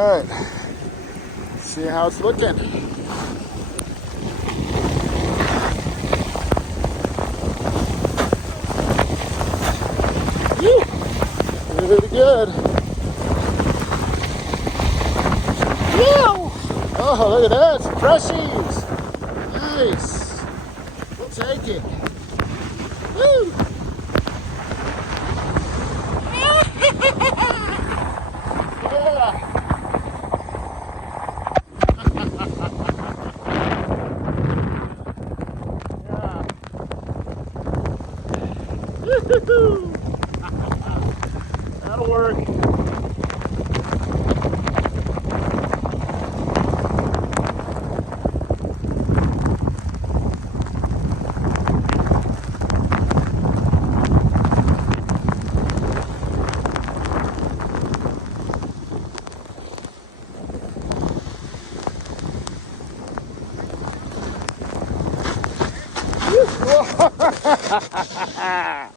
Alright, see how it's looking. Woo! Pretty good. Woo! Oh, look at that, some freshies. Nice. We'll take it. Woo! That'll work.